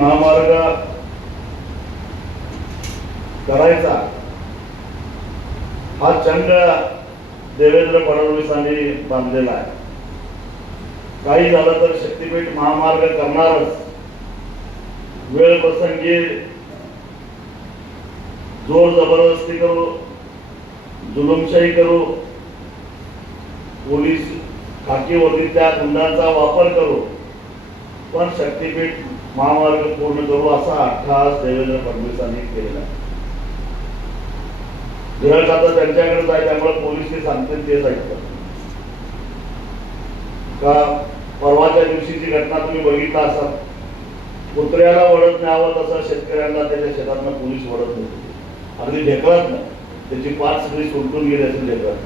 महामार्ग करायचा हा चंग देवेंद्र फडणवीसांनी बांधलेला आहे. काही झालं तर शक्तीपीठ महामार्ग करणारच. वेळ प्रसंगी जोर जबरदस्ती करू, जुलुमशाही करू, पोलीस खाकी वर्दीच्या गुंडांचा वापर करू, पण शक्तीपीठ महामार्ग पूर्ण करू असा अट्टहास देवेंद्र फडणवीसांनी केलेला आहे. गृह खातं त्यांच्याकडेच आहे, त्यामुळे पोलीस ते सांगतील तेच ऐकतात. का परवाच्या दिवशीची घटना तुम्ही बघितला असाल, कुत्र्याला वळत न्यावं तसं शेतकऱ्यांना त्याच्या शेतातनं पोलीस वळत नव्हते. अगदी ढेकळत नाही, त्याची पाच सगळी सुलटून गेली असेल ढेकळत,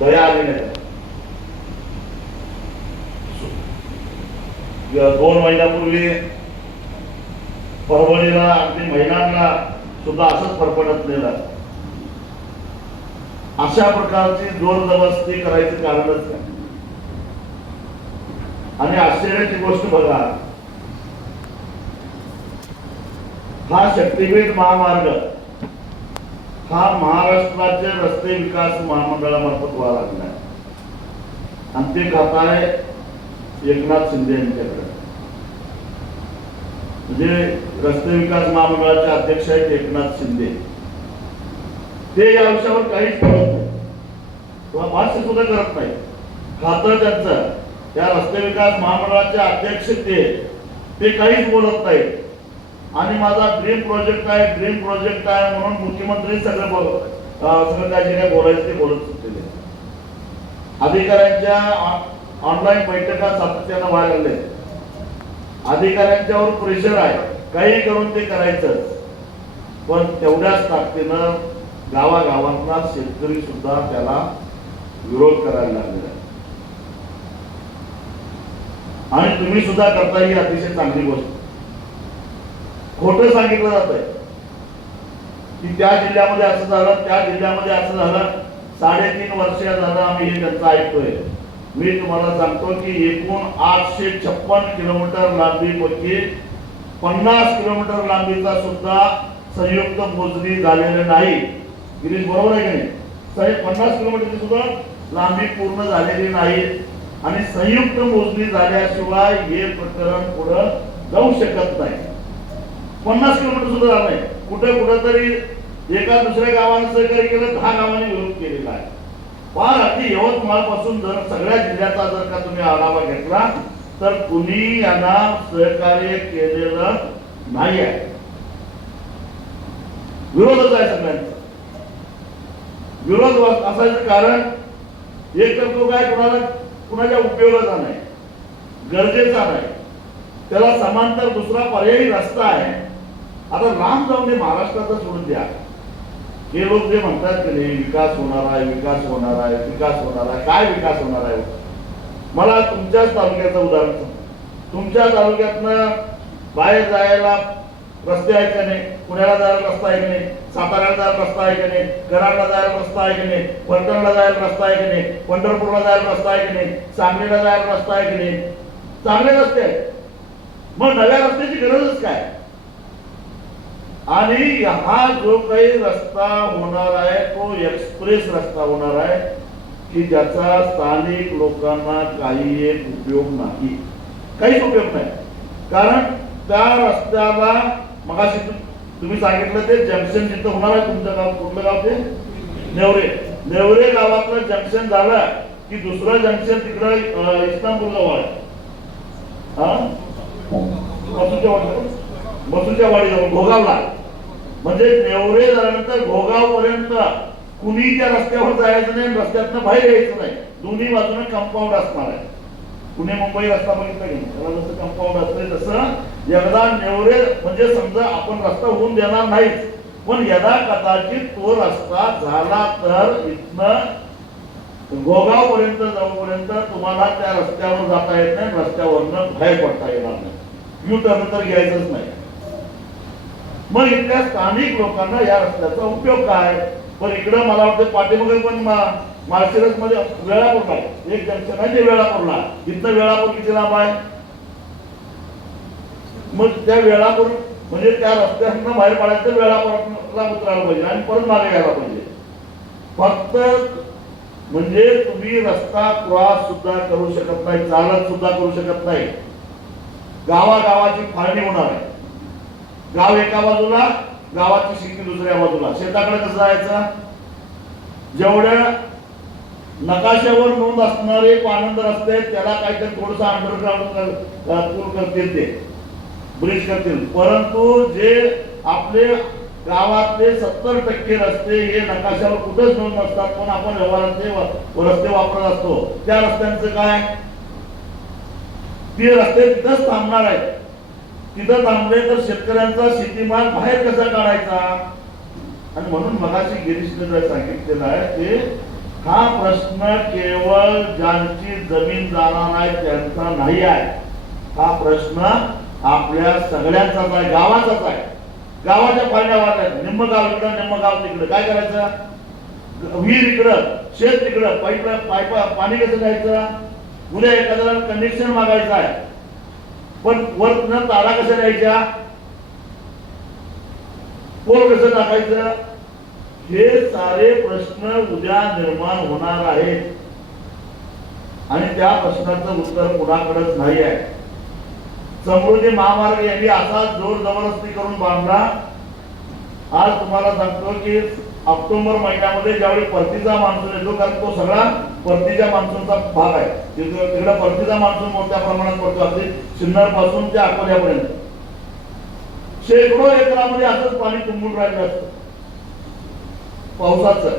दया आली नाही. 2 महिन्यापूर्वी परभणीला अगदी महिलांना सुद्धा असंच फरफटत नेलं. अशा प्रकारची जोर जबरदस्ती करायचं कारणच नाही. आणि आश्चर्याची गोष्ट बघा, हा शक्तीपीठ महामार्ग हा महाराष्ट्राचे रस्ते विकास महामंडळामार्फत व्हायला लागला आहे. आणि ते खात आहे एकनाथ शिंदे यांच्याकडे. म्हणजे रस्ते विकास महामंडळाचे अध्यक्ष आहेत एकनाथ शिंदे. ते या विषयावर काहीच बोलत नाही किंवा भाष्य सुद्धा करत नाही. खातं त्यांचं, त्या रस्ते विकास महामंडळाचे अध्यक्ष ते काहीच बोलत नाही. आणि माझा ड्रीम प्रोजेक्ट आहे म्हणून मुख्यमंत्री सगळं त्या जे बोलायचं ते बोलत सुटलेले. अधिकाऱ्यांच्या ऑनलाईन बैठका सातत्यानं व्हायला लागले. अधिकाऱ्यांच्यावर प्रेशर आहे, काही करून ते करायचं. पण तेवढ्याच ताकदीनं गावागावातला शेतकरी सुद्धा त्याला विरोध करायला लागलेला आहे. आणि तुम्ही सुद्धा करता, ही अतिशय चांगली गोष्ट. खोटं सांगितलं जात आहे की त्या जिल्ह्यामध्ये असं झालं, त्या जिल्ह्यामध्ये असं झालं. 3.5 वर्ष झालं आम्ही हे त्यांचं ऐकतोय. मी तुम्हाला सांगतो की एकूण 856 किलोमीटर लांबीपैकी 50 किलोमीटर लांबीचा सुद्धा संयुक्त मोजणी झालेली नाही. गिरीश बरोबर आहे की नाही? 50 किलोमीटरची सुद्धा लांबी पूर्ण झालेली नाही. आणि संयुक्त मोजणी झाल्याशिवाय हे प्रकरण पुढे जाऊ शकत नाही. 50 किलोमीटर सुद्धा झालं नाही. कुठं तरी एका दुसऱ्या गावाने सहकार्य केलं, 10 गावांनी विरोध केलेला आहे. फार अगदी यवतमाळ पासून जर सगळ्या जिल्ह्याचा जर का तुम्ही आढावा घेतला तर कुणी यांना सहकार्य केलेलं नाही आहे. विरोधच आहे सगळ्यांचा. विरोध असायचं कारण एक तर तो काय कुणाच्या उपयोगाचा नाही, गरजेचा नाही. त्याला समांतर दुसरा पर्यायी रस्ता आहे. आता लांब जाऊन महाराष्ट्राचा सोडून द्या. हे लोक जे म्हणतात की नाही विकास होणार आहे, काय विकास होणार आहे? मला तुमच्याच तालुक्याचं उदाहरण सांग. तुमच्या तालुक्यातनं बाहेर जायला रस्ते आहेत का नाही? पुण्याला जायला रस्ता आहे की नाही? साताऱ्याला जायला रस्ता आहे की नाही? कराडला जायला रस्ता आहे की नाही? फलटणला जायला रस्ता आहे की नाही? पंढरपूरला जायला रस्ता आहे की नाही? सांगलीला जायला रस्ता आहे की नाही? चांगले रस्ते आहेत. मग नव्या रस्त्याची गरजच काय? आणि हा जो काही रस्ता होणार आहे तो एक्सप्रेस रस्ता होणार आहे की ज्याचा स्थानिक लोकांना काही एक उपयोग नाही, काहीच उपयोग नाही. कारण त्या रस्त्याला मगाशी तुम्ही सांगितलं ते जंक्शन जिथं होणार आहे, तुमचं गाव कुठलं गाव ते? नेवरे गावातलं जंक्शन झालं की दुसरं जंक्शन तिकडं इस्लामपूर जवळ आहे. मसूच्या वाडी जवळ घोगावला. म्हणजे नेवरे झाल्यानंतर घोगाव पर्यंत कुणी त्या रस्त्यावर जायचं नाही, रस्त्यातनं बाहेर यायचं नाही. दोन्ही बाजूने कंपाऊंड असणार आहे. पुणे मुंबई रस्ता बघितला की त्याला जसं कंपाऊंड असते तसं एकदा नेवरे म्हणजे समजा आपण रस्ता होऊन देणार नाहीच, पण यदा कदाचित तो रस्ता झाला तर इथनं घोगाव पर्यंत जाऊपर्यंत तुम्हाला त्या रस्त्यावर जाता येत नाही, रस्त्यावरनं बाहेर पडता येणार नाही. यू टर्न तर घ्यायचंच नाही. मग इथल्या स्थानिक लोकांना या रस्त्याचा उपयोग काय? पण इकडं मला वाटतं पाठीमागे पण माळशिरस मध्ये वेळापूर आहे, एक जंक्शन आहे ते वेळापूरला. इथं वेळापूर किती लांब आहे? मग त्या वेळापूर्वी म्हणजे त्या रस्त्यातून बाहेर पडायचं वेळापत्रकला उतरायला पाहिजे आणि परत मागे यायला पाहिजे. फक्त म्हणजे तुम्ही रस्ता क्रॉस सुद्धा करू शकत नाही, चालत सुद्धा करू शकत नाही. गावागावाची फाळणी होणार आहे. गाव एका बाजूला, गावाची शेती दुसऱ्या बाजूला. शेताकडे कसं जायचं? जेवढ्या नकाशावर नोंद असणारे पानंद रस्ते आहेत त्याला काहीतरी थोडस अंडरग्राउंड पूल करतील, ते ब्रिज करतील. परंतु जे आपले गावातले 70% रस्ते हे नकाशावर कुठेच नोंद नसतात, पण आपण व्यवहारात रस्ते वापरत असतो. त्या रस्त्यांचं काय? ते रस्ते तिथंच थांबणार आहेत. तिथं थांबले तर शेतकऱ्यांचा शेतीमाल बाहेर कसा काढायचा? आणि म्हणून मगाशी गिरीशने सांगितलेलं आहे की हा प्रश्न केवळ ज्यांची जमीन जाणार आहे त्यांचा नाही आहे. हा प्रश्न आपल्या सगळ्यांचाच आहे, गावाचाच आहे. गावाच्या फायद्या वाटत निम्म गाव इकडं निम्म गाव तिकडं. काय करायचं? विहीर इकडं, शेत तिकडं, पाईप पाणी कसं द्यायचं? उद्या एखाद्याला कनेक्शन मागायचं आहे, पण वर तारा कशा द्यायच्या? पोल कसं टाकायचं? हे सारे प्रश्न उद्या निर्माण होणार आहेत आणि त्या प्रश्नाचं उत्तर कुणाकडेच नाही आहे. समृद्धी महामार्ग यांनी असा जोर जबरदस्ती करून बांधला. आज तुम्हाला सांगतो की ऑक्टोबर महिन्यामध्ये ज्यावेळी परतीचा मान्सून येतो, कारण तो सगळा परतीच्या मान्सूनचा भाग आहे, तिकडे परतीचा मान्सून मोठ्या प्रमाणात पडतो. अगदी सिन्नर पासून ते अकोल्यापर्यंत शेकडो एकरामध्ये असंच पाणी तुंबून राहिलं असतं पावसाचं.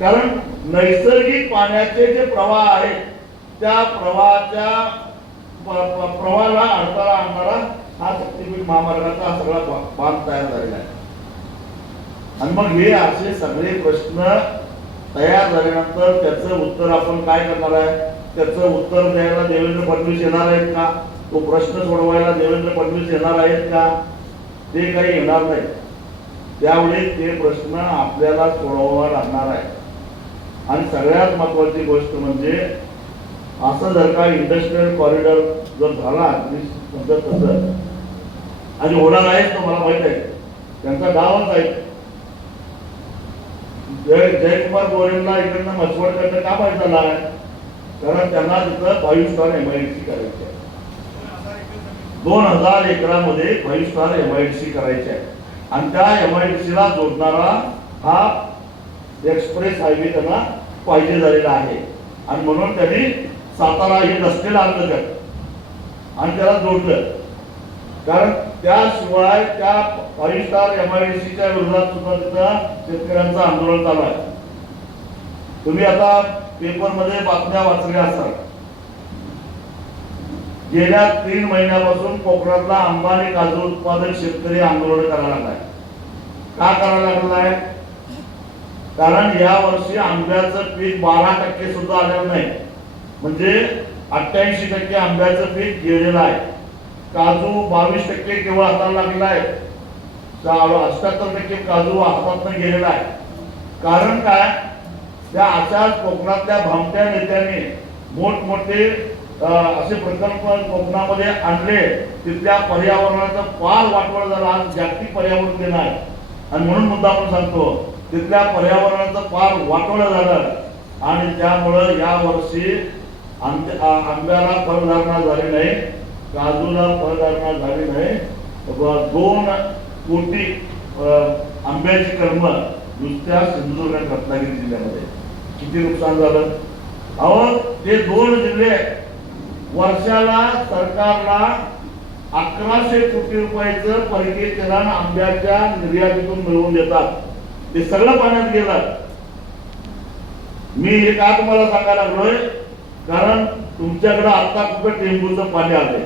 कारण नैसर्गिक पाण्याचे जे प्रवाह आहेत त्या प्रवाहाला अडथळा आणणारा हा शक्तीपीठ महामार्गाचा हा सगळा बांध तयार झालेला आहे. आणि मग हे असे सगळे प्रश्न तयार झाल्यानंतर त्याचं उत्तर आपण काय करणार आहे? त्याचं उत्तर द्यायला देवेंद्र फडणवीस येणार आहेत का? तो प्रश्न सोडवायला देवेंद्र फडणवीस येणार आहेत का? ते काही येणार नाही. त्यावेळी ते प्रश्न आपल्याला सोडवावा लागणार आहे. आणि सगळ्यात महत्वाची गोष्ट म्हणजे असं जर का इंडस्ट्रियल कॉरिडॉर जर झाला तसं, आणि होणार आहे तो मला माहित आहे, त्यांचा गावच आहे. जयकुमार गोरेंना इकडनं मसवडकडनं का पाहिजे झाला आहे? कारण त्यांना तिथं 5 स्टार MIDC करायची आहे. 2000 एकरामध्ये 5 स्टार MIDC करायची आहे आणि त्या MIDC ला जोडणारा हा एक्सप्रेस हायवे त्यांना पाहिजे झालेला आहे. आणि म्हणून त्यांनी सातारा हे नसलेलं आणलं त्यात आणि त्याला जोडलं. कारण त्याशिवाय त्या 5 स्टार MIDCच्या विरोधात सुद्धा तिथं शेतकऱ्यांचं आंदोलन चालू आहे. तुम्ही आता पेपरमध्ये बातम्या वाचल्या असाल, गेल्या 3 महिन्यापासून कोकणातला आंबा आणि काजू उत्पादक शेतकरी आंदोलन करायला लागलाय. का करायला लागलाय? कारण या वर्षी आंब्याचं पीक 12% सुद्धा आलेलं नाही. म्हणजे 88% आंब्याचं पीक गेलेलं आहे. काजू 22% केवळ हाताला लागलेला आहे. 78% काजू हातातून गेलेला आहे. कारण काय? त्या अशाच कोकणातल्या भामट्या नेत्यांनी मोठमोठे असे प्रकल्प कोकणामध्ये आणले. तिथल्या पर्यावरणाचा फार वाटवळ झाला. आज जागतिक पर्यावरण दिन आहे आणि म्हणून मुद्दा आपण सांगतो, तिथल्या पर्यावरणाचं फार वाटवळ झालं आणि त्यामुळं या वर्षी आंब्याला फळधारणा झाली नाही, काजूला फळधारणा झाली नाही. 2 कोटी आंब्याची कर्म नुसत्या सिंधुदुर्ग आणि रत्नागिरी जिल्ह्यामध्ये. किती नुकसान झालं? अहो, ते 2 जिल्हे वर्षाला सरकारला 1100 कोटी रुपयाचं परकीय चलन आंब्याच्या निर्यातीतून मिळवून देतात. ते सगळं पाण्यात गेलं. मी हे का तुम्हाला सांगायला लागलोय? कारण तुमच्याकडे आता कुठं टेंबूचं पाणी आलंय,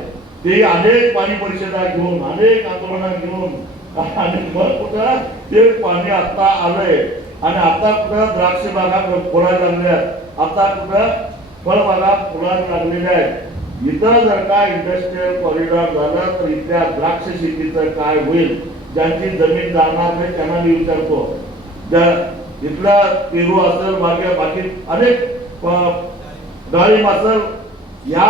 ते अनेक पाणी परिषदा घेऊन, अनेक आंदोलना घेऊन आणि मग कुठं ते पाणी आता आलंय. आणि आता कुठं द्राक्ष बागा फुलायला लागल्या, आता कुठं फळबागा फुलायला लागलेल्या आहेत. इथं जर का इंडस्ट्रियल कॉरिडॉर झालं तर इथल्या द्राक्ष शेतीचं काय होईल? ज्यांची जमीन जाणार नाही त्यांना मी विचारतो. इथला पेरू असेल, बाकी अनेक डाळिंब असेल, या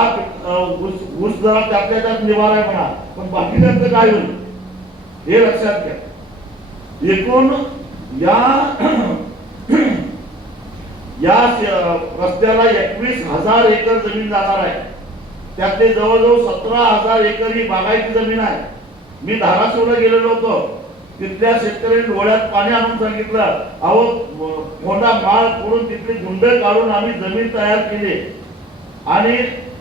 ऊस जरा त्यातल्या त्यात निवारा आहे म्हणा, पण बाकीच्यांचं काय होईल हे लक्षात घ्या. एकूण या रस्त्याला 21,000 एकर जमीन जाणार आहे. त्यातले जवळजवळ 17,000 एकर ही बागायती जमीन आहे. मी धाराशिवला गेलेलो होतो, तिथल्या शेतकऱ्यांनी डोळ्यात पाणी आणून सांगितलं, अहो मोठा माळ फोडून तिथली गुंड काढून आम्ही जमीन तयार केली आणि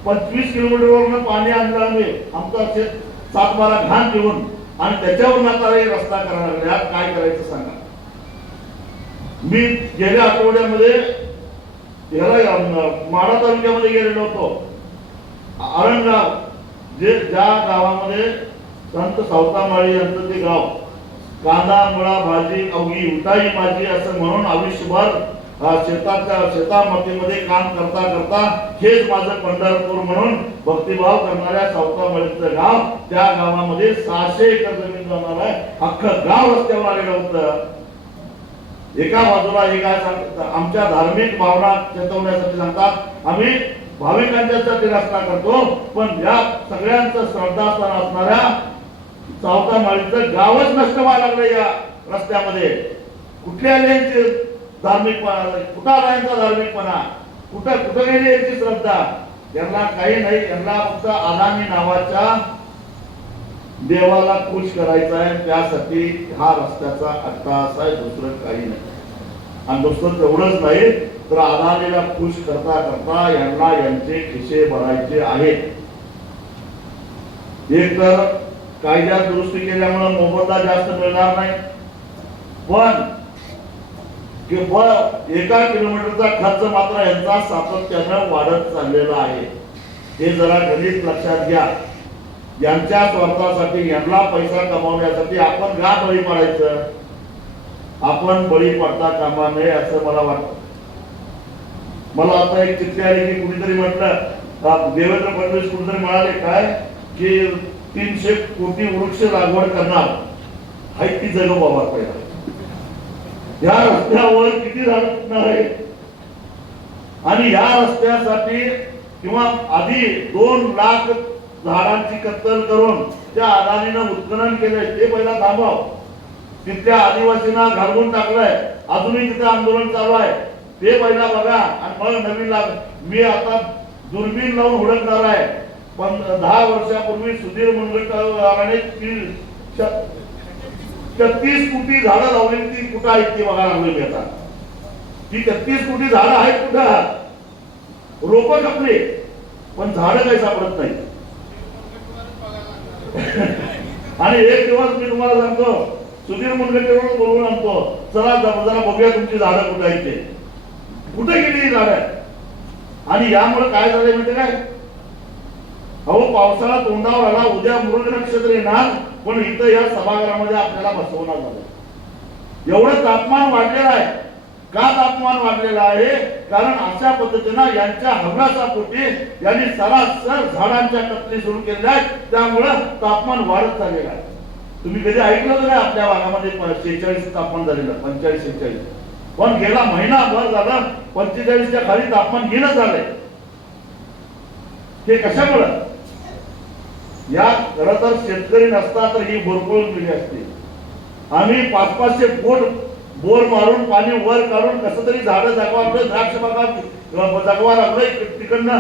25 किलोमीटरवरून पाणी आणलं आम्ही आमचा शेत 7-12 घाण घेऊन, आणि त्याच्यावर आता रस्ता करायला लागले. यात काय करायचं सांगा. मी गेल्या आठवड्यामध्ये माढा तालुक्यामध्ये गेलेलो होतो. अरणगाव ज्या गावामध्ये संत सावतामाळी यांचं ते गाव, कांदा मुळा भाजी अवघी उठाई माझी असं म्हणून आयुष्यभर शेतामध्ये काम करता करता हेच माझं पंढरपूर म्हणून भक्तिभाव करणाऱ्या सावतामाळीचं गाव, त्या गावामध्ये 600 एकर जमीन जाणार आहे. अख्खं गाव रस्त्यावर आलेलं होतं. एका बाजूला हे काय सांगतात, आमच्या धार्मिक भावना चेतवण्यासाठी सांगतात आम्ही भाविकांच्यासाठी रस्ता करतो, पण या सगळ्यांचं श्रद्धास्थान असणाऱ्या सावतामाळीचं गावच नष्ट व्हायला लागलं या रस्त्यामध्ये. कुठल्या यांची धार्मिकपणा, कुठं आला यांचा धार्मिकपणा, कुठं गेली यांची श्रद्धा. यांना काही नाही, यांना फक्त अदानी नावाच्या देवाला खुश करायचं आहे. त्यासाठी हा रस्त्याचा अट्टाहास आहे, दुसरं काही नाही. आणि दुसरं तेवढंच नाही तर अदानीला खुश करता करता यांना यांचे खिसे भरायचे आहेत. एक तर कायद्यात दुरुस्ती केल्यामुळे मोबदला जास्त मिळणार नाही, पण 1 किलोमीटरचा खर्च मात्र यांचा सातत्यानं वाढत चाललेला आहे. हे जरा गणित लक्षात घ्या. यांच्या स्वार्थासाठी, यांना पैसा कमावण्यासाठी आपण का बळी पडायचं? आपण बळी पडता कामा नये असं मला वाटतं. मला आता एक चिठ्ठी आली की कुणीतरी म्हटलं, देवेंद्र फडणवीस कुणीतरी म्हणाले काय की 300 कोटी वृक्ष लागवड करणार आहे. ती जगो बाबा पहिला. या रस्त्यावर किती झाडं फुटणार आहे? आणि या रस्त्यासाठी किंवा आधी 2 लाख झाडांची कत्तल करून त्या अदानीनं उत्खनन केलंय, ते पहिला थांबव. तिथल्या आदिवासींना घालवून टाकलंय, अजूनही तिथे आंदोलन चालू आहे, ते पहिला बघा आणि मग नवीन लाग. मी आता दुर्बीण लावून हुडकणार आहे. पण 10 वर्षापूर्वी सुधीर मुनगंटीवाराने 33 कोटी झाडं लावली. ती कुठं आहेत ती बघायला लागली मी आता. ती 33 कोटी झाडं आहेत कुठं? रोपं कापली पण झाडं काही सापडत नाही. आणि एक दिवस मी तुम्हाला सांगतो, सुधीर मुनगंटीवार बोलवून आणतो, चला जरा बघूया तुमची झाडं कुठे आहेत ते. कुठे गेली ही झाडं? आणि यामुळे काय झालंय माहिती काय? अहो पावसाळा तोंडावर आला, उद्या मृग नक्षत्र येणार, पण इथं या सभागृहामध्ये आपल्याला बसवणार झालं. एवढं तापमान वाढलेलं आहे. का तापमान वाढलेलं आहे? कारण अशा पद्धतीनं यांच्या हव्यासापोटी यांनी सरासर झाडांच्या कत्तली सुरू केल्या आहेत. त्यामुळं तापमान वाढत चाललेलं आहे. तुम्ही कधी ऐकलं नाही आपल्या भागामध्ये 46 तापमान झालेलं, 45-46, पण गेला महिनाभर झाला 45च्या खाली तापमान गेलं झालंय. हे कशामुळं? या खरं तर शेतकरी नसता तर ही बोरकोळ केली असती. आम्ही 500-500 फूट बोर मारून पाणी वर काढून कसं तरी झाडं जगवायला, द्राक्ष बागा जगवा लागलंय. तिकडनं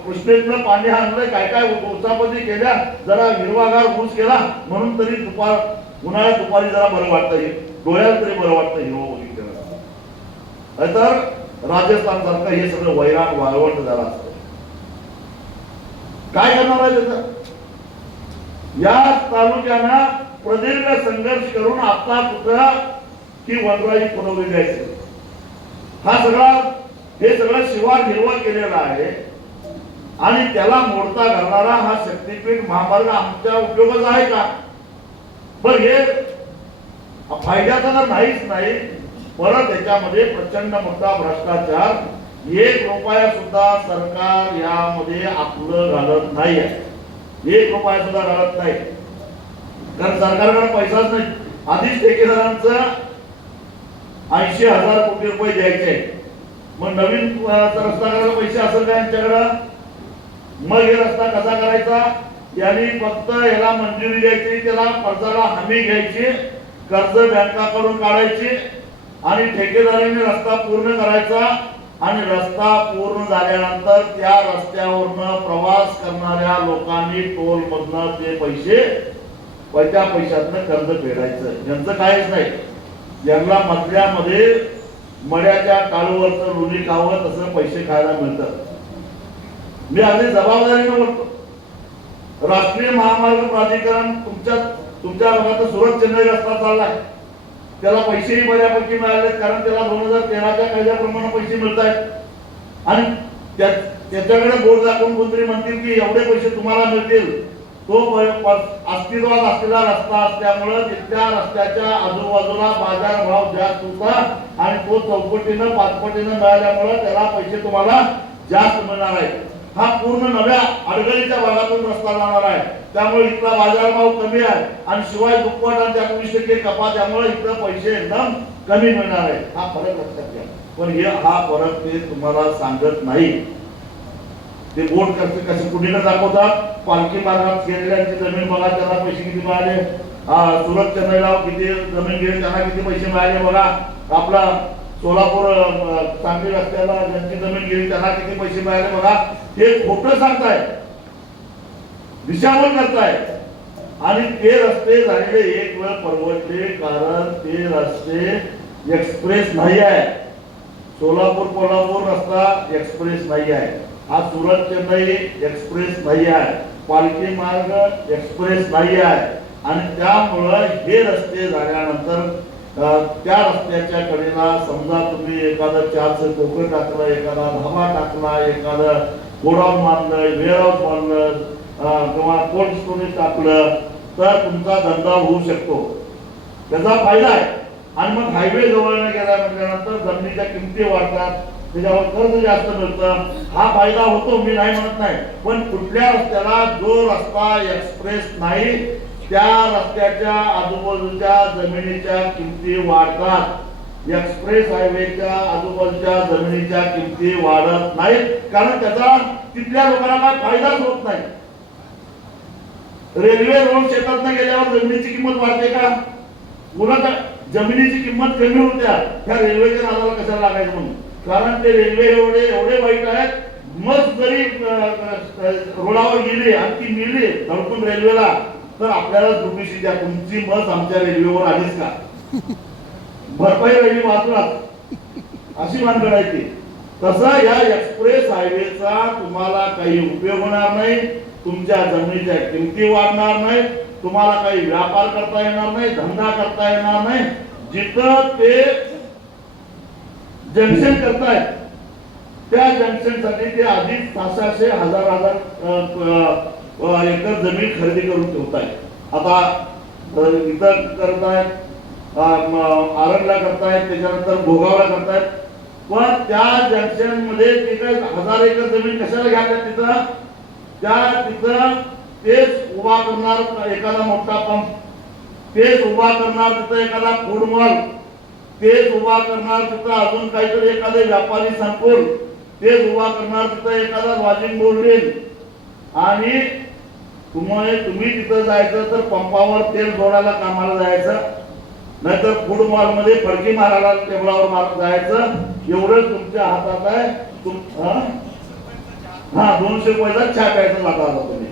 कृष्णेतनं पाणी आणलंय, काय काय उसापती केल्या, जरा हिरवागार ऊस केला म्हणून तरी उन्हाळ्यात दुपारी जरा बरं वाटतं, डोळ्याला तरी बरं वाटतं हिरवं बघितलं. तर राजस्थान सारखं हे सगळं वैराण वाळवंट झालं असतं. काय करणार आहे त्याचं? या तालुक्यांना प्रदीर्घ संघर्ष करून आता कुठं की वनराई पुरवली जायची. हे सगळं शिवार हिरवं केलेलं आहे आणि त्याला मोडता घालणारा हा शक्तीपीठ महामार्ग आमच्या उपयोगाचा आहे का? बरं हे फायद्याचा तर नाहीच नाही, परत याच्यामध्ये प्रचंड मोठा भ्रष्टाचार. 1 रुपया सुद्धा सरकार यामध्ये आपलं घालत नाही आहे. 1 रुपया सुद्धा घालत नाही, कारण सरकारकडे पैसाच नाही. आधीच ठेकेदारांचं 80,000 कोटी रुपये द्यायचे, मग नवीन रस्ता करायला पैसे असेल का यांच्याकडं? मग हे रस्ता कसा करायचा, यांनी फक्त याला मंजुरी द्यायची, त्याला कर्जाला हमी घ्यायची, कर्ज बँकाकडून काढायची आणि ठेकेदाराने रस्ता पूर्ण करायचा आणि रस्ता पूर्ण झाल्यानंतर त्या रस्त्यावरनं प्रवास करणाऱ्या लोकांनी टोल मधनं ते पैसे त्या पैशातनं कर्ज फेडायचं. ज्यांचं काहीच नाही, ज्यांना मधल्यामध्ये मड्याच्या टाळूवरचं लोणी खावं तसं पैसे खायला मिळतात. मी अगदी जबाबदारीनं बोलतो. राष्ट्रीय महामार्ग प्राधिकरण तुमच्या भागात सुरत चेन्नई रस्ता चाललाय, त्याला पैसेही बऱ्यापैकी मिळाले, कारण त्याला 2013च्या कायद्याप्रमाणे पैसे मिळत आहेत आणि त्याच्याकडे बोर्ड दाखवून कोणतरी म्हणतील की एवढे पैसे तुम्हाला मिळतील. तो अस्तित्वात असलेला रस्ता असल्यामुळे त्या रस्त्याच्या आजूबाजूला बाजार भाव जास्त होता आणि तो चौपटीनं पाचपटीनं मिळाल्यामुळे त्याला पैसे तुम्हाला जास्त मिळणार आहे. हा पूर्ण नव्या अडगळीच्या भागातून रस्ता जाणार आहे, त्यामुळे इथला बाजारभाव कमी आहे आणि शिवाय दुप्पट आणि 20% कपात, त्यामुळे इथं पैसे एकदम कमी मिळणार आहे. हा फरक लक्षात घ्या. पण हा फरक ते तुम्हाला सांगत नाही. ते बोर्ड कसे कुठे दाखवतात, पालखी मार्गात गेलेल्यांची जमीन बघा, त्याला पैसे किती मिळाले, सुरत चेन्नईला किती जमीन गेली त्यांना किती पैसे मिळाले बघा, आपला सोलापूर सांगली रस्त्याला ज्यांची जमीन गेली त्यांना किती पैसे मिळाले बघा. हे खोटं सांगताय, दिशाभूल करताय. आणि ते रस्ते झालेले एक वेळ परवडले, कारण ते रस्ते एक्सप्रेस नाही आहे. सोलापूर कोल्हापूर रस्ता एक्सप्रेस नाही आहे, हा सुरत चेन्नई एक्सप्रेस नाही आहे, पालखी मार्ग एक्सप्रेस नाही आहे. आणि त्यामुळं हे रस्ते झाल्यानंतर त्या रस्त्याच्या कडेला समजा तुम्ही एखादा 400 कोकण टाकलं, एखादा धाबा टाकला, एखादं गोडाऊन बांधलं, वेअरहाऊस बांधलं किंवा कोल्ड स्टोरेज टाकलं तर तुमचा धंदा होऊ शकतो, त्याचा फायदा आहे. आणि मग हायवे जवळ गेला म्हटल्यानंतर जमिनीच्या किमती वाढतात, त्याच्यावर कर्ज जास्त मिळतं, हा फायदा होतो, मी नाही म्हणत नाही. पण कुठल्या रस्त्याला जो रस्ता एक्सप्रेस नाही त्या रस्त्याच्या आजूबाजूच्या जमिनीच्या किमती वाढतात. एक्सप्रेस हायवेच्या आजूबाजूच्या जमिनीच्या किमती वाढत नाहीत, कारण त्याचा तिथल्या लोकांना काय फायदाच होत नाही. रेल्वे रोड शेतातनं गेल्यावर जमिनीची किंमत वाढते का? उलट जमिनीची किंमत कमी होत्या. ह्या रेल्वेच्या नादाला कशाला लागायचं म्हणून, कारण ते रेल्वे एवढे वाईट आहेत. मग जरी रोडावर गेली आणि ती मिळली धडकून रेल्वेला तर आपल्याला दुर्मिशी द्या, तुमची बस आमच्या रेल्वेवर आलीच का, भरपाई राहिली बाजूला, अशी भानगड आहे ती. तसं या एक्सप्रेस हायवेचा तुम्हाला काही उपयोग होणार नाही, तुमच्या जमिनीच्या किमती वाढणार नाही, तुम्हाला काही व्यापार करता येणार नाही, धंदा करता येणार नाही. जिथं ते जंक्शन करतायत त्या जंक्शन साठी ते आधीच 600 हजार एकर जमीन खरेदी करून ठेवतायत. आता इथं करतायत, आरंगला करतायत, त्याच्यानंतर भोगावला करतायत. पण त्या जंक्शन मध्ये तिथे 1000 एकर जमीन कशाला घ्यायला, तिथं तेच उभा करणार एखादा मोठा पंप, तेच उभा करणार तिथं एखादा फूड मॉल, तेच उभा करणार तिथं अजून काहीतरी एखादे व्यापारी संकुल, तेच उभा करणार तिथं एखादा वॉशिंग बोर्डिंग. आणि तुम्ही तिथं जायचं तर पंपावर तेल जोडायला कामाला जायचं, नाहीतर फूड मॉल मध्ये फडकी मारायला टेबलावर जायचं. एवढंच तुमच्या हातात आहे. 200 रुपयाचा चहा प्यायचा जाता तुम्ही.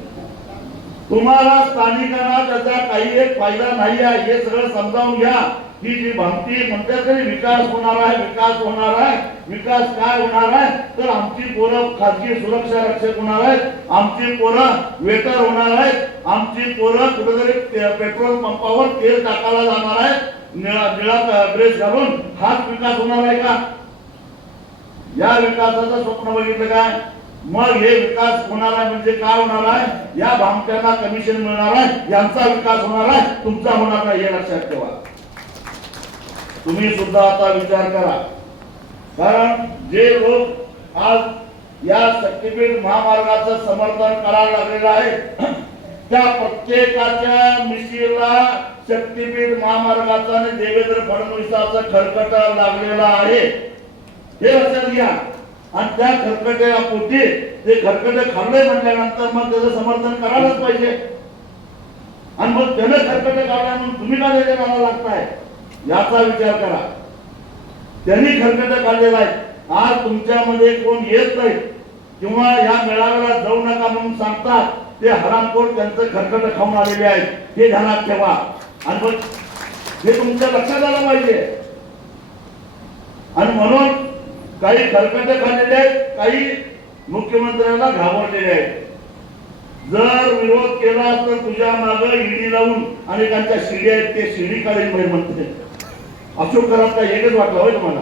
तुम्हाला स्थानिकांना त्याचा काही एक फायदा नाही आहे हे सगळं समजावून घ्या. ही जी भामती म्हणतात तरी विकास होणार आहे, विकास होणार आहे, विकास काय होणार आहे तर आमची पोरं खाजगी सुरक्षा रक्षक होणार आहेत, आमची पोरं वेटर होणार आहेत, आमची पोरं कुठेतरी पेट्रोल पंपावर तेल टाकायला जाणार आहेत निळा ड्रेस घालून. हाच विकास होणार आहे का? या विकासाचं स्वप्न बघितलं काय? मग हे विकास होणार आहे म्हणजे काय होणार आहे? या भामट्यांना कमिशन मिळणार आहे, यांचा विकास होणार आहे, तुमचा होणार नाही, हे लक्षात ठेवा. तुम्ही सुद्धा आता विचार करा, कारण जे लोक आज या शक्तीपीठ महामार्गाचं समर्थन करायला लागलेलं आहे त्या प्रत्येकाच्या मिशीला शक्तीपीठ महामार्गाचा आणि देवेंद्र फडणवीसाचा खरकटा लागलेला आहे, हे लक्षात घ्या. आणि त्या खरकट्या पोटी ते खरकटे खाल्ले म्हटल्यानंतर मग त्याचं समर्थन करायलाच पाहिजे. आणि मग त्यानं खरकटे काढला म्हणून तुम्ही का त्याच्या नाला लागताय याचा विचार करा. त्यांनी खरकटे काढलेला आहे. आज तुमच्यामध्ये कोण येत नाही किंवा या मेळाव्याला जाऊ नका म्हणून सांगतात ते हरामखोर त्यांचं खरकट खाऊन आलेले आहेत हे ध्यानात ठेवा. आणि मग हे तुमच्या लक्षात आलं पाहिजे. आणि म्हणून काही खरकट खाल्लेले आहेत, काही मुख्यमंत्र्यांना घाबरलेले आहेत. जर विरोध केला तर तुझ्या मागे ईडी लावून अनेकांच्या शिडी आहेत ते शिडी काढेल बाहेर म्हणते. अशोक खरात काय एकच वाटलं होय तुम्हाला?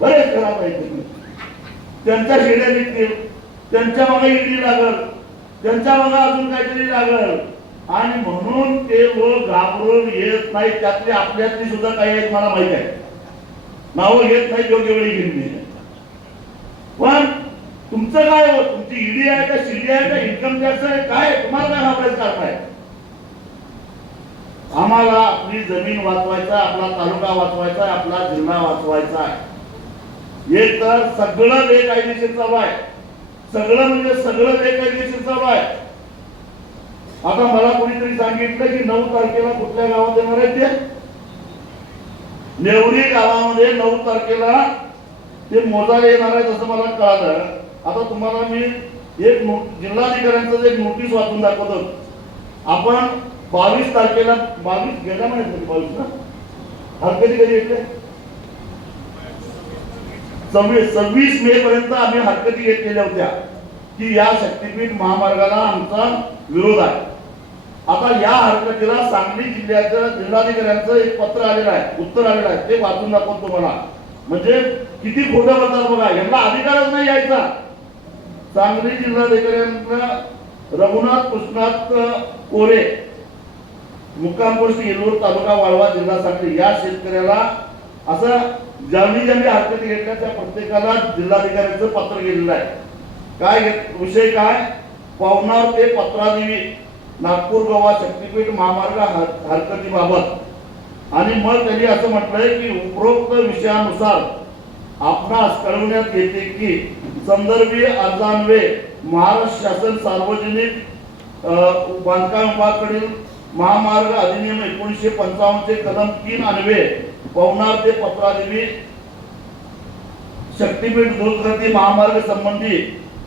बरेच खराब आहेत. त्यांच्या शिड्या निघतील, त्यांच्या मागे ईडी लागल, त्यांच्या मागे अजून काहीतरी लागल. आणि म्हणून ते लोक घाबरून येत नाही. त्यातले आपल्यातली सुद्धा काही आहेत मला माहित आहे. नावं घेत नाही योग्य वेळी घेतली. पण तुमचं काय हो? तुमची ईडी आहे का शिडी आहे का इन्कम टॅक्स आहे काय? तुम्हाला काय घाबरायचं कारण आहे? आम्हाला आपली जमीन वाचवायचा, आपला तालुका वाचवायचा, आपला जिल्हा वाचवायचा आहे. एक तर सगळं बेकायदेशीर चालू आहे. सगळं म्हणजे सगळं बेकायदेशीर चालू आहे. आता मला कोणीतरी सांगितलं की 9 तारखेला कुठल्या गावात येणार आहे ते? नेवरी गावामध्ये 9 तारखेला ते मोजायला येणार आहे असं मला कळालं. आता तुम्हाला मी एक जिल्हाधिकाऱ्यांचं एक नोटीस वाचून दाखवतो. आपण 22 तारखेला 22 गेल्या महिन्यात 22 ना हरकती कधी येते 26 मे पर्यंत आम्ही हरकती घेतलेल्या होत्या की या शक्तीपीठ महामार्गाला आमचा विरोध आहे. आता या हरकतीला सांगली जिल्ह्याच्या जिल्हाधिकाऱ्यांचं एक पत्र आलेलं आहे, उत्तर आलेलं आहे, ते वाचून दाखवतो तुम्हाला. म्हणजे किती खोटं बोलतात बघा. यांना अधिकारच नाही यायचा. सांगली जिल्हाधिकाऱ्यांना रघुनाथ कृष्णात कोरे मुक्काम पोस्ट येलूर तालुका वाळवा जिल्हा सांगली या शेतकऱ्याला असं ज्यांनी हरकती घेतल्या त्या प्रत्येकाला जिल्हाधिकाऱ्यांचं पत्र गेलेलं आहे. काय विषय काय? पवनार ते पत्रादेवी नागपूर गोवा शक्तीपीठ महामार्ग हरकतीबाबत. आणि मग त्यांनी असं म्हटलंय की उपरोक्त विषयानुसार आपणास कळवण्यात येते की संदर्भी अर्जान्वये महाराष्ट्र शासन सार्वजनिक बांधकाम विभागाकडील महामार्ग अधिनियम 1955 चे कलम 3 अन्वये पवनार ते पत्रादेवी शक्तीपीठ द्रुतगती महामार्ग संबंधी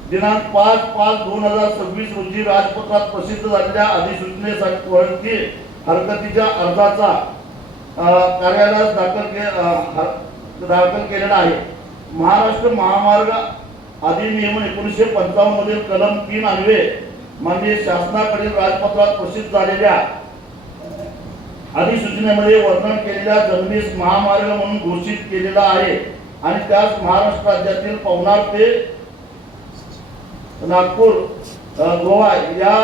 दिनांक 5/5/2026 रोजी राजपत्रात प्रसिद्ध झालेल्या अधिसूचनेसाठी हरकतीच्या अर्जाचा कार्यालयात दाखल केलेला आहे. महाराष्ट्र महामार्ग अधिनियम 1955 मधील कलम 3 अन्वये माननीय शासनाकडील राजपत्रात प्रसिद्ध झालेल्या अधिसूचनेमध्ये वर्णन केलेल्या जमिनीस महामार्ग म्हणून घोषित केलेला आहे. आणि त्यास महाराष्ट्र राज्यातील पवनार ते नागपूर गोवा या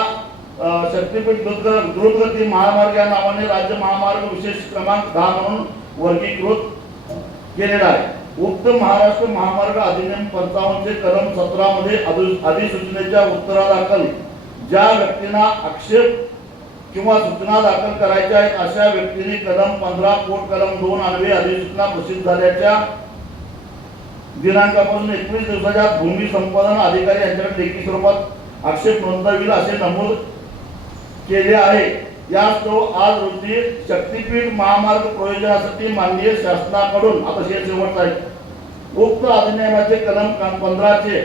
शक्तीपीठ द्रुतगती महामार्ग या नावाने राज्य महामार्ग विशेष क्रमांक 10 म्हणून वर्गीकृत केलेला आहे. उक्त महाराष्ट्र महामार्ग अधिनियम 55 चे कलम 17 मध्ये अधिसूचनेच्या उत्तरादाखल ज्या व्यक्तींना आक्षेप किंवा सूचना दाखल करायच्या आहेत अशा व्यक्तींनी कलम 15 पोट कलम 2 अन्वये अधिसूचना प्रसिद्ध झाल्याच्या दिनांकापासून 21 दिवसाच्या भूमी संपादन अधिकारी यांच्याकडे लेखी स्वरूपात आक्षेप नोंदविल असे नमूद केले आहे. यास्तव आज रोजी शक्तीपीठ महामार्ग प्रयोजनासाठी माननीय शासनाकडून आता शेवटचा आहे उक्त अधिनियमाचे कलम 15 चे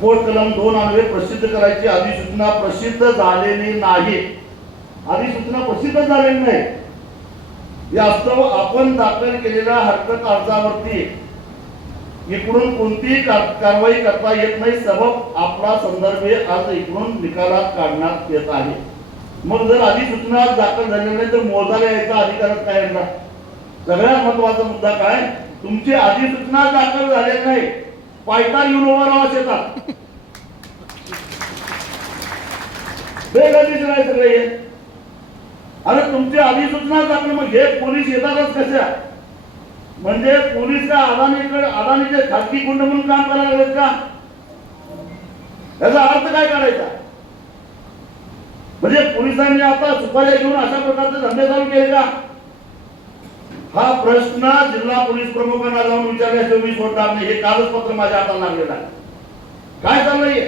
पोट कलम 2 अन्वये प्रसिद्ध करायची अधिसूचना प्रसिद्ध झालेली नाही. अधिसूचना प्रसिद्ध झालेली नाही. यास्तव आपण दाखल केलेल्या हरकत अर्जावरती इकडून कोणतीही कारवाई करता येत नाही. सबब आपला संदर्भ आज इकडून निकालात काढण्यात येत आहे. मग जर अधिसूचना दाखल झाली नाही तर मोजायला यायचा अधिकारच काय यांना? सगळ्यात महत्वाचा मुद्दा काय? तुमची अधिसूचना दाखल झालेली नाही, पायता येऊन उभा राहा शेतात. बेकायदेशीर आहे सगळे. अरे तुमची अधिसूचना दाखल मग हे पोलीस येतातच कशा? म्हणजे पोलीस का अदानीचे खासगी गुंड म्हणून काम करायला लागलेत का? याचा अर्थ काय काढायचा? म्हणजे पोलिसांनी आता सुपाऱ्या घेऊन अशा प्रकारचे धंदे चालू केले का? हा प्रश्न जिल्हा पोलीस प्रमुखांना जाऊन विचारल्याशिवाय मी सोडणार नाही. हे कागदपत्र माझ्या हाताला लागलेलं आहे. काय चाललंय?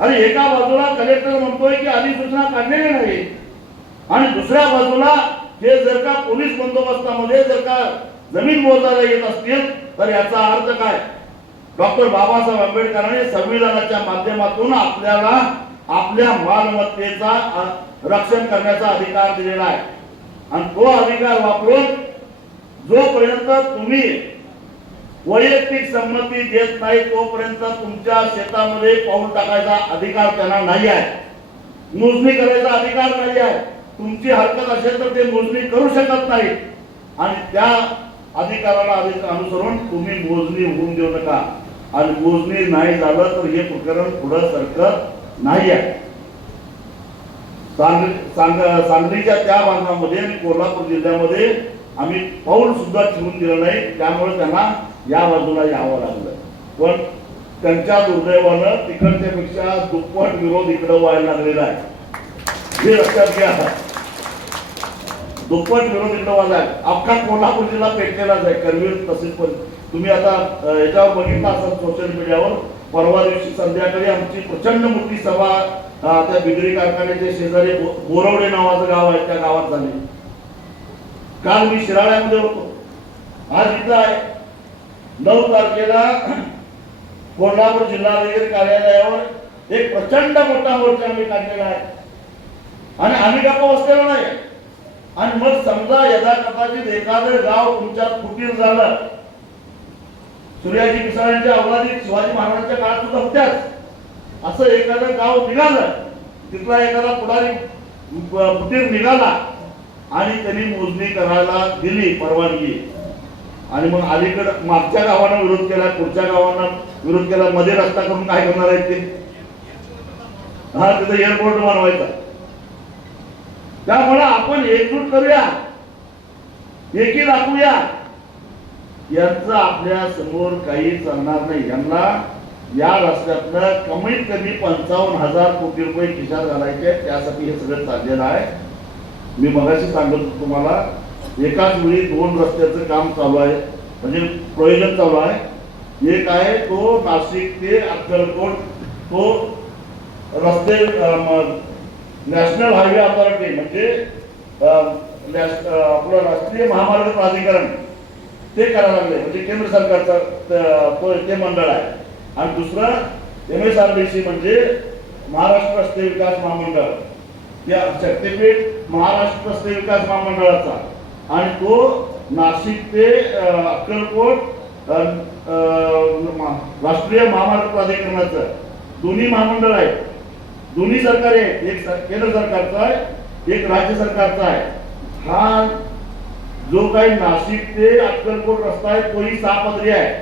अरे एका बाजूला कलेक्टर म्हणतोय की अधिसूचना काढलेली नाही आणि दुसऱ्या बाजूला हे जर का पोलीस बंदोबस्तामध्ये जर का जमीन मोजायला येत असतील तर याचा अर्थ काय? डॉक्टर बाबासाहेब आंबेडकरांनी संविधानाच्या माध्यमातून आपल्याला आपल्या मालमत्तेचा रक्षण करण्याचा अधिकार दिलेला आहे आणि तो अधिकार वापरून जोपर्यंत तुम्ही वैयक्तिक संमती देत नाही तोपर्यंत तुमच्या शेतामध्ये पाऊल टाकायचा अधिकार त्यांना नाही आहे. मोजणी करायचा अधिकार नाही आहे. तुमची हरकत असेल तर ते मोजणी करू शकत नाही आणि त्या अधिकाराला अनुसरून तुम्ही मोजणी होऊन देऊ नका आणि मोजणी नाही झालं तर हे प्रकरण पुढे सरकत नाही आहे. सांगलीच्या त्या भागामध्ये आणि कोल्हापूर जिल्ह्यामध्ये आम्ही पाऊल सुद्धा ठेवून दिलं नाही. त्यामुळे त्यांना या बाजूला यावं लागलं. पण त्यांच्या दुर्दैवानं तिकडच्यापेक्षा दुप्पट विरोध इकडे व्हायला लागलेला आहे. हे लक्षात घ्या. दुप्पट विरोध इकडे व्हायला आहे. अख्खा कोल्हापूर जिल्हा पेटलेलाच आहे. करवीर तसेच पण तुम्ही आता याच्यावर बघितलं असाल सोशल मीडियावर. परवा दिवशी संध्याकाळी आमची प्रचंड मोठी सभा त्या बिगरी कारखान्याच्या शेजारी बोरवडे नावाचं गाव आहे त्या गावात झाली. काल मी शिराळ्यामध्ये होतो. आज इथं आहे 9 तारखेला कोल्हापूर जिल्हाधिकारी कार्यालयावर एक प्रचंड मोठा मोर्चा आम्ही काढलेला आहे आणि आम्ही गप्पा बसलेलो नाही. आणि मग समजा यदा कदाचित एखादं गाव तुमच्यात फुटीर झालं. सूर्याजी पिसाळ्यांच्या अवलादीत शिवाजी महाराजांच्या काळात सुद्धा होत्याच. असं एखादं गाव निघालं तिथला एखादा पुढारी फुटीर निघाला आणि त्यांनी मोजणी करायला दिली परवानगी आणि मग अलीकडे मागच्या गावांना विरोध केला पुढच्या गावांना विरोध केला मध्ये रस्ता करून काय करणार आहेत ते? हा तिथं एअरपोर्ट बनवायचा. त्यामुळे आपण एकजूट करूया एकी दाखवूया. यांचं आपल्या समोर काही चालणार नाही. यांना या रस्त्यातनं कमीत कमी 55,000 कोटी रुपये खिशात घालायचे. त्यासाठी हे सगळं चाललेलं आहे. मी मगाशी सांगत होतो तुम्हाला एकाच वेळी 2 रस्त्याचं काम चालू आहे म्हणजे प्रयोजन चालू आहे. एक आहे तो नाशिक ते अक्कलकोट तो रस्ते नॅशनल हायवे अथॉरिटी म्हणजे आपलं राष्ट्रीय महामार्ग प्राधिकरण ते करायला लागले म्हणजे केंद्र सरकारचं ते मंडळ आहे. आणि दुसरं MSRDC म्हणजे महाराष्ट्र रस्ते विकास महामंडळ या शक्तीपीठ महाराष्ट्र रस्ते विकास महामंडळाचा आणि तो नाशिक ते अक्कलकोट राष्ट्रीय महामार्ग प्राधिकरणाचं दोन्ही महामंडळ आहे. दोन्ही सरकारी आहेत. एक केंद्र सरकारचा आहे एक राज्य सरकारचा आहे. हा जो काही नाशिक ते अक्कलकोट रस्ता आहे तोही 6 पदरी आहे.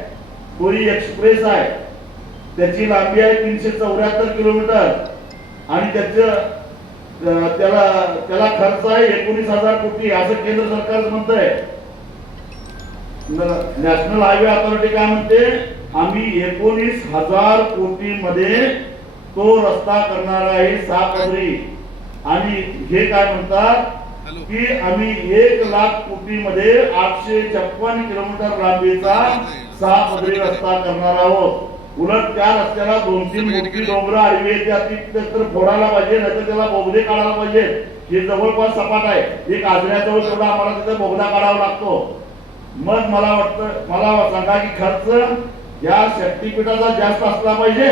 तोही एक्सप्रेस आहे. त्याची लांबी आहे 374 किलोमीटर आणि त्याला खर्च आहे 19,000 कोटी असं केंद्र सरकार म्हणतंय. नॅशनल हायवे अथॉरिटी काय म्हणते आम्ही 19,000 कोटी मध्ये तो रस्ता करणार आहे 6 पदरी. आणि हे काय म्हणतात की आम्ही 1,00,000 कोटी मध्ये 856 किलोमीटर लांबीचा 6 पदरी रस्ता करणार आहोत. उलट त्या रस्त्याला 2-3 मोठी डोंगर आडवी तर फोडायला पाहिजे नाहीतर त्याला बोगदे काढायला पाहिजे. हे जवळपास सपाट आहे. एक आजऱ्याजवळ तेवढा आम्हाला तिथे बोगदा काढावा लागतो. मग मला वाटतं मला सांगा की खर्च या शक्तीपीठाचा जास्त असला पाहिजे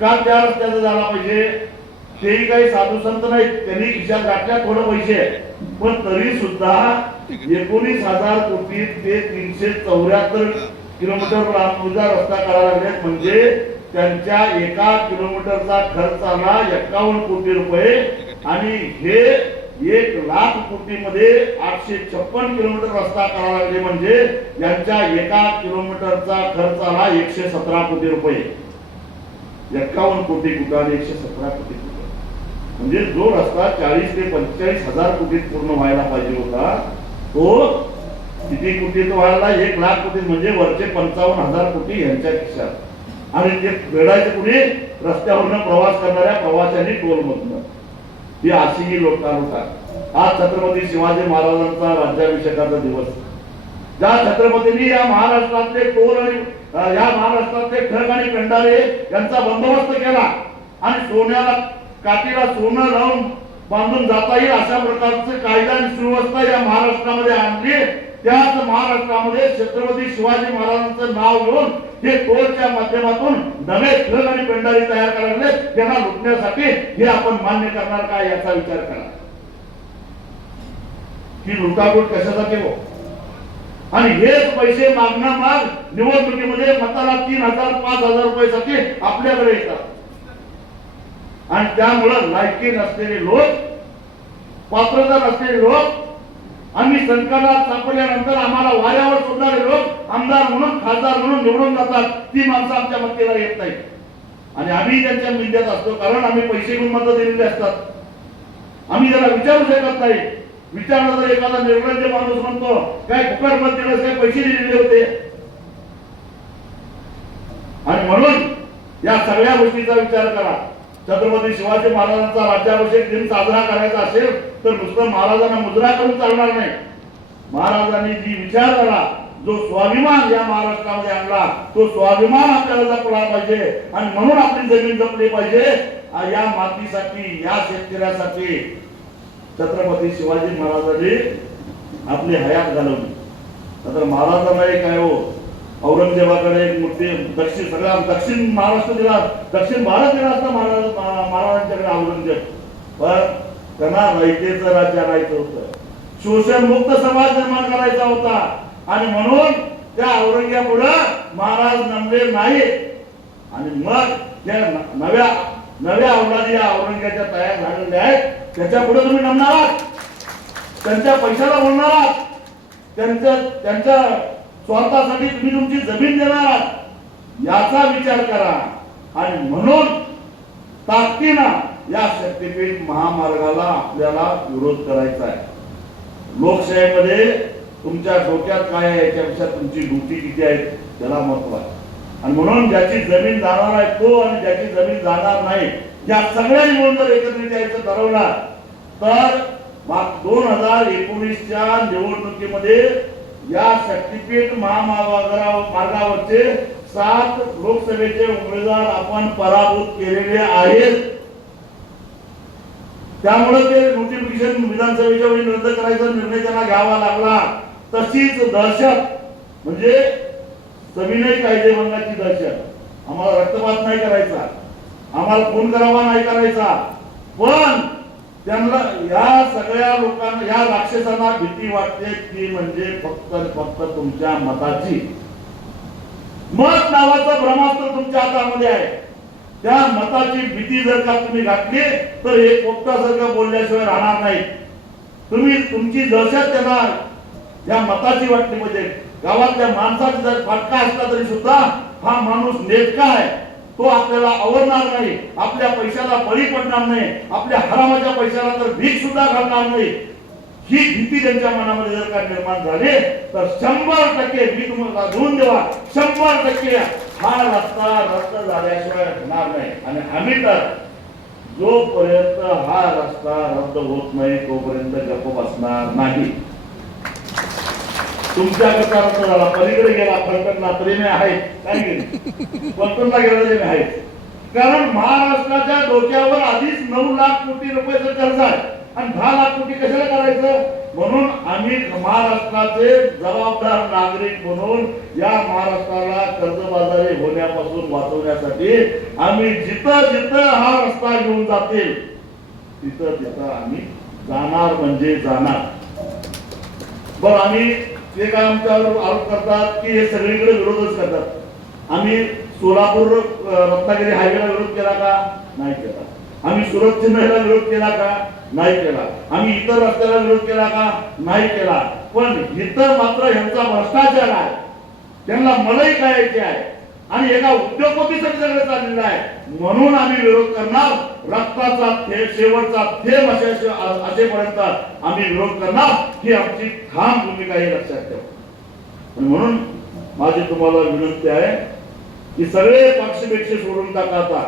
का त्या रस्त्याचा झाला पाहिजे? तेही काही साधू संत नाही त्यांनी खिशात घातल्या थोडं पैसे पण तरी सुद्धा 19,000 कोटी ते 374 किलोमीटर लांबीचा रस्ता करायला लागले. म्हणजे त्यांच्या 1 किलोमीटरचा खर्च आला 51 कोटी रुपये आणि हे 1,00,000 कोटी मध्ये 856 किलोमीटर रस्ता करायला लागले म्हणजे यांच्या 1 किलोमीटरचा खर्च आला 117 कोटी रुपये. 51 कोटी कुठं आणि 117 कोटी कुठं म्हणजे जो रस्ता 40 ते 45,000 कोटीत पूर्ण व्हायला पाहिजे होता तो किती कोटीत व्हायला 1,00,000 कोटी म्हणजे वरचे 55,000 कोटी यांच्या खिशात आणि ते फेडायचे कुणी रस्त्यावरनं प्रवास करणाऱ्या प्रवाशांनी टोल मधनं. ही अशी ही लोकांचा आज छत्रपती शिवाजी महाराजांचा राज्याभिषेकाचा दिवस, ज्या छत्रपतींनी या महाराष्ट्रातले टोल आणि या महाराष्ट्रातले ठग आणि पेंडारे यांचा बंदोबस्त केला आणि सोन्याला काठीला सोनं लावून बांधून जाता येईल अशा प्रकारचे कायदा आणि सुव्यवस्था या महाराष्ट्रामध्ये आणली, त्याच महाराष्ट्रामध्ये छत्रपती शिवाजी महाराजांचं नाव घेऊन हे टोलच्या माध्यमातून नवे ठग आणि पेंडारी तयार करायला त्यांना लुटण्यासाठी हे आपण मान्य करणार का याचा विचार करा. ही लुटालूट कशासाठी हो? आणि हेच पैसे मागणं माग निवडणुकीमध्ये मताला 3,000 5,000 रुपयासाठी आपल्याकडे येतात आणि त्यामुळे लायकी नसलेले लोक, पात्रता नसलेले लोक, आम्ही संकटात सापडल्यानंतर आम्हाला वाऱ्यावर सोडणारे लोक आमदार म्हणून खासदार म्हणून निवडून जातात, ती माणसं आमच्या मतीला येत नाही आणि आम्ही त्यांच्या मिंद्यात असतो कारण आम्ही पैसे घेऊन मतं दिलेले असतात. आम्ही त्याला विचारू शकत नाही. विचारलं तर एखादा निर्लज्ज माणूस म्हणतो काय फुकट मत दिलं, काय पैसे दिलेले होते. आणि म्हणून या सगळ्या गोष्टीचा विचार करा. छत्रपती शिवाजी महाराजांचा राज्याभिषेक दिन साजरा करायचा असेल तर नुसतं महाराजांना मुजरा करून चालणार नाही. महाराजांनी जी विचारधारा, जो स्वाभिमान या महाराष्ट्रामध्ये आणला, तो स्वाभिमान आपल्याला जपला पाहिजे आणि म्हणून आपली जमीन जपली पाहिजे. या मातीसाठी, या शेतकऱ्यासाठी छत्रपती शिवाजी महाराजांनी आपली हयात घालवली. तर महाराजांना एक काय हो, औरंगजेबाकडे एक मोठी दक्षिण महाराष्ट्र दिला, दक्षिण भारत दिला असता महाराजांच्याकडे औरंगजेब, पण त्यांना रयतेचं राज्य आणायचं होतं, शोषणमुक्त समाज निर्माण करायचा होता आणि म्हणून त्या औरंगजेबापुढे महाराज नमले नाही. आणि मग त्या नव्या अवलादी या औरंगजेबाच्या तयार झालेल्या आहेत, त्याच्या पुढे तुम्ही नमणार आहात, त्यांच्या पैशाला बोलणार आहात, त्यांच्या स्वार्थासाठी तुम्ही तुमची जमीन देणार आहात, याचा विचार करा. आणि म्हणून ताकदीनं या शक्तीपीठ महामार्गाला आपल्याला विरोध करायचा आहे. लोकशाहीमध्ये तुमच्या डोक्यात काय आहे याच्यापेक्षा तुमची ड्युटी किती आहे त्याला महत्व आहे. आणि म्हणून ज्याची जमीन जाणार आहे तो आणि ज्याची जमीन जाणार नाही या सगळ्यांनी मिळून जर एकत्रित यायचं ठरवलं तर 2019च्या निवडणुकीमध्ये या शक्तीपीठ महामार्गावरचे 7 लोकसभेचे उमेदवार आपण पराभूत केलेले आहेत. त्यामुळे ते नोटिफिकेशन विधानसभेच्या वेळी रद्द करायचा निर्णय त्यांना घ्यावा लागला. तशीच दहशत म्हणजे सविनय कायदेभंगाची दहशत, आम्हाला रक्तपात नाही करायचा, आम्हाला खून करावा नाही करायचा, पण त्यांना या सगळ्या लोकांना, या राक्षसांना भीती वाटते ती म्हणजे फक्त तुमच्या मताची. मत नावाचं ब्रह्मास्त्र तुमच्या हातामध्ये आहे. त्या मताची भीती जर का तुम्ही घातली तर हे पोपटासारखं बोलल्याशिवाय राहणार नाही. तुम्ही तुमची दहशत त्यांना या मताची वाटली म्हणजे गावातल्या माणसाचा जर फटका असला तरी सुद्धा हा माणूस नेटका आहे, तो आपल्याला आवडणार नाही, आपल्या पैशाला बळी पडणार नाही, आपल्या हरामाच्या पैशाला तर भीक सुद्धा घालणार नाही. ही भीती त्यांच्या मनामध्ये जर का निर्माण झाली तर 100% मी तुम्हाला धरून देवा 100% हा रस्ता रद्द झाल्याशिवाय होणार नाही. आणि आम्ही तर जोपर्यंत हा रस्ता रद्द होत नाही तोपर्यंत गप्प बसणार नाही. तुमच्याकडचा रस्ता झाला, पलीकडे गेला, फलटणला प्रेमी आहेत, काय गेले फलटणला गेलेले आहेत. कारण महाराष्ट्राच्या डोक्यावर आधीच 9 लाख कोटी रुपयाचं कर्ज आहे आणि 10 लाख कोटी कशाला करायचं. म्हणून आम्ही महाराष्ट्राचे जबाबदार नागरिक म्हणून या महाराष्ट्राला कर्जबाजारी होण्यापासून वाचवण्यासाठी आम्ही जिथं जिथं हा रस्ता घेऊन जातील तिथं तिथं आम्ही जाणार म्हणजे जाणार. बरं, आम्ही ते काय आमच्यावर आरोप करतात की हे सगळीकडे विरोधच करतात. आम्ही सोलापूर रत्नागिरी हायवेला विरोध केला का? नाही केला. आम्ही सुरत चिन्हला विरोध केला का? नाही केला. आम्ही इतर रस्त्याला विरोध केला का? नाही केला. पण इथं मात्र यांचा भ्रष्टाचार आहे, त्यांना मलाई खायची आहे आणि एका उद्योगपतीसाठी सगळं चाललेलं आहे. म्हणून आम्ही विरोध करणार. रक्ताचा थेंब, शेवटचा थेंब असेपर्यंत आम्ही विरोध करणार ही आमची ठाम भूमिका आहे, लक्षात ठेवा. म्हणून माझी तुम्हाला विनंती आहे की सगळे पक्षपेक्षे सोडून टाका. आता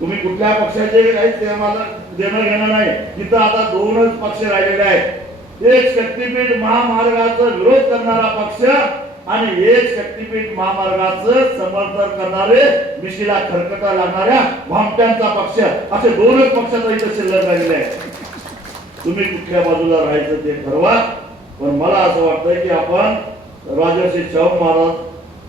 तुम्ही कुठल्या पक्षाचे आहेत ते आम्हाला देणं घेणं नाही. इथं आता दोनच पक्ष राहिलेले आहेत. एक शक्तीपीठ महामार्गाचा विरोध करणारा पक्ष आणि एक शक्तीपीठ महामार्गाचं समर्थन करणारे मिशीला खरकटा लागणाऱ्या भामट्यांचा पक्ष, असे दोनच पक्ष इथं शिल्लक राहिलेले आहेत. तुम्ही कुठल्या बाजूला राहायचं ते ठरवा. पण मला असं वाटतंय की आपण राजर्षी शाहू महाराज,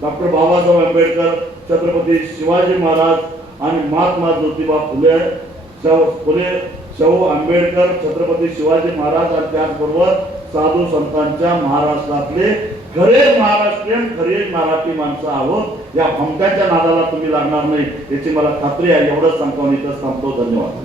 डॉक्टर बाबासाहेब आंबेडकर, छत्रपती शिवाजी महाराज आणि महात्मा ज्योतिबा फुले, शाहू आंबेडकर, छत्रपती शिवाजी महाराज आणि त्याचबरोबर साधू संतांच्या महाराष्ट्रातले खरे महाराष्ट्रीयन, खरे मराठी माणसं आहोत. या भमक्यांच्या नादाला तुम्ही लागणार नाही याची मला खात्री आहे. एवढंच सांगतो आणि इथं थांबतो. धन्यवाद.